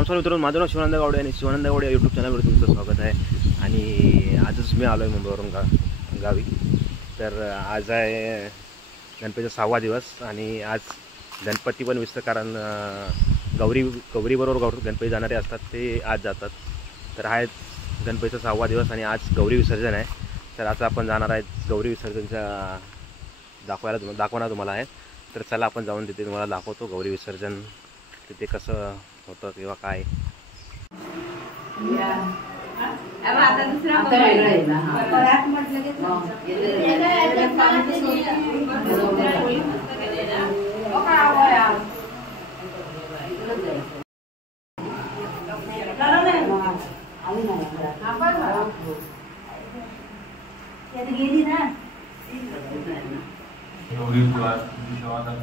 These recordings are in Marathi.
नमस्कार मित्रांनो, माझं नाव शिवानंद गावडे आणि शिवानंद गावडे या यूट्यूब चॅनलवर तुमचं स्वागत आहे। आणि आजच मी आलो आहे मुंबईवरून गावी। तर आज आहे गणपतीचा 6वा दिवस आणि आज गणपती पण विसर्जन, कारण गौरीबरोबर गणपती जाणारे असतात ते आज जातात। तर हा गणपतीचा 6वा दिवस आणि आज गौरी विसर्जन आहे। तर आता आपण जाणार आहे गौरी विसर्जनच्या दाखवणार तुम्हाला आहे। तर चला आपण जाऊन तिथे तुम्हाला दाखवतो गौरी विसर्जन तिथे कसं होतं किंवा काय। आता दुसरा वेगळा आहे ना, परत म्हटलं की गेली ना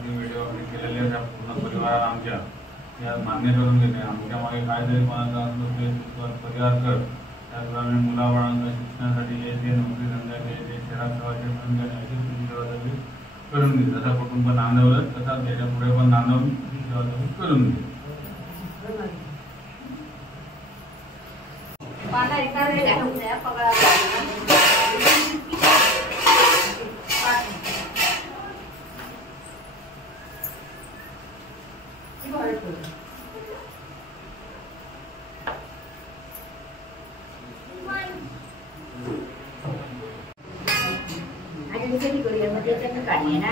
व्हिडिओ केलेले पूर्ण परिवाराला आमच्या या मान्य करून घेते। आमच्या मागे काय जरी कोणाचा असलो ते परिहार कर। त्याचप्रमाणे मुलाबाळांच्या शिक्षणासाठी जे नोकरी धंद्याचे जे शहरात सेवाचे म्हणून अशी सेवा करून दे। जसा कुटुंब नांदवलं तसा त्याच्या पुढे पण नांदवून अशी सेवा करून दे। काढली ना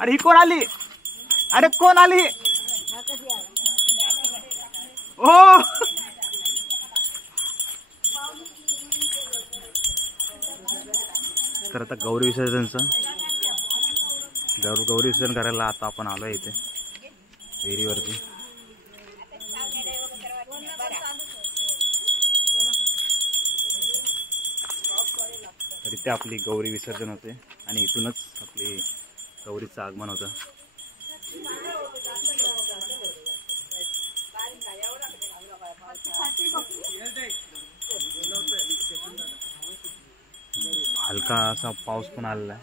अरे ही कोण आली? अरे कोण आली? ओ तर आता गौरी विसर्जन करायला आता आपण आलोय इथे विहिरीवरती। तर इथे आपली गौरी विसर्जन होते आणि इथूनच आपली गौरीचं आगमन होतं। हलका असा पाऊस पण आलेला आहे।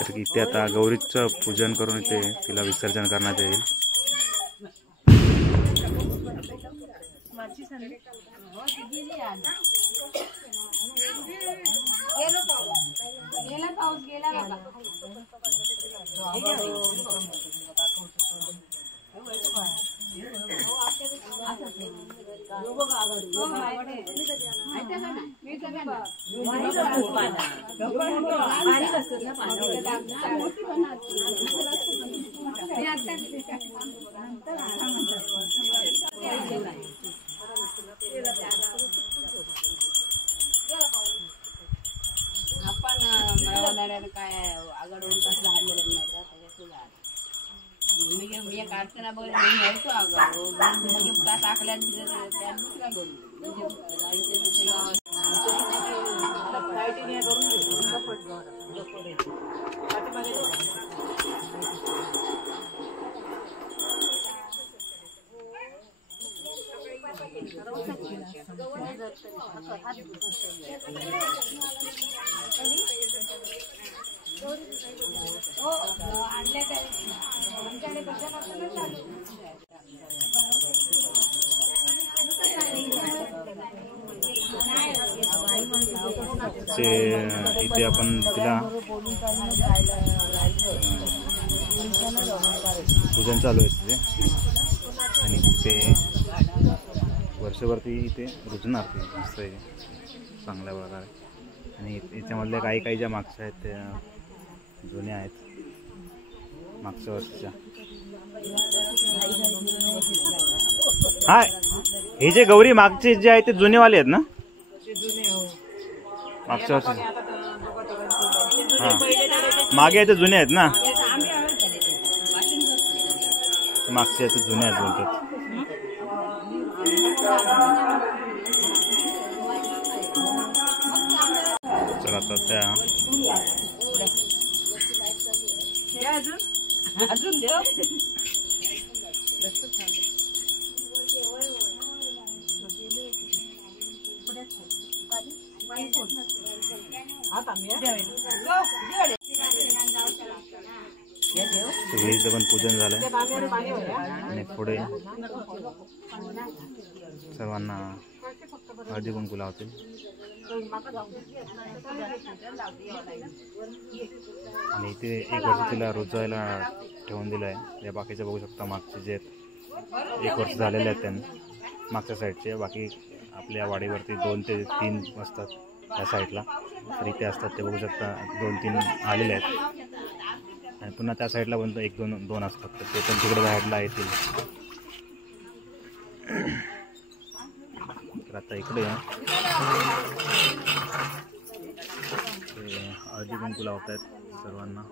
तर इथे आता गौरीचं पूजन करून इथे तिला विसर्जन करण्यात येईल. काय आगडून कसला हाडलेलं नाही मी काढताना बघ यायचो आगड टाकल्या दुसऱ्या करू इथे आपण तिला पूजन चालू आहे तिथे आणि तिथे वर्षभरती इथे रुजणार ते मस्त आहे चांगल्या प्रकारे. आणि याच्यामधल्या काही ज्या मागच्या आहेत त्या जुन्या आहेत मागच्या वर्षीच्या. हा हे जे गौरी मागचे जे आहेत ते जुनेवाले आहेत ना मागच्या वर्षी. हा मागे आहेत ते जुने आहेत ना मागचे आहेत ते जुने आहेत बोलतात. तर आता त्या विहिरीचं पण पूजन झालंय आणि पुढे सर्वांना हळदी कुंकू लावतील. आणि इथे एक वर्ष तिला रोजायला ठेवून दिलं आहे. या बाकीच्या बघू शकता मागचे जे आहेत 1 वर्ष झालेले आहेत त्यांना मागच्या साईडचे. बाकी आपल्या वाडीवरती 2 ते 3 असतात त्या साईडला तर इथे असतात ते बघू शकता 2-3 आलेले आहेत. आणि पुन्हा त्या साईडला पण 1-2 असतात तर ते पण तिकडे बाहेरला येतील. तर आता इकडे हळदी कुंकू लावत आहेत सर्वांना.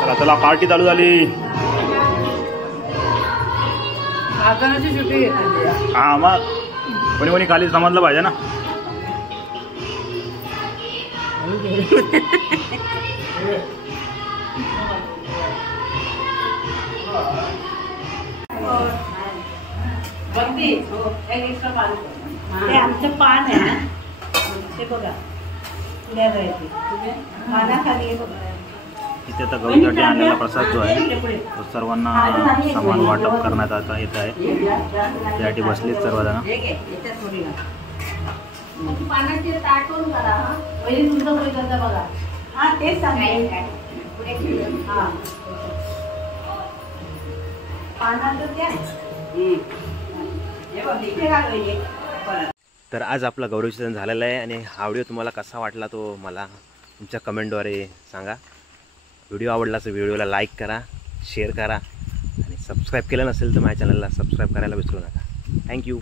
चला चला पार्टी चालू झाली. हा मग कोणी खाली समजलं पाहिजे ना. आमचं पान आहे ना ते बघा पानाखाली इथे आता गौरीसाठी आणलेला प्रसाद जो आहे तो सर्वांना समान वाटप करण्यात आता येत आहे. त्यासाठी बसलेत सर्वजण. तर आज आपला गौरी विसर्जन झालेला आहे आणि हा व्हिडिओ तुम्हाला कसा वाटला तो मला तुमच्या कमेंटद्वारे सांगा. व्हिडिओ आवडला तर व्हिडिओला लाईक करा, शेअर करा आणि सबस्क्राईब केलं नसेल तर माझ्या चॅनलला सबस्क्राईब करायला विसरू नका. थँक्यू.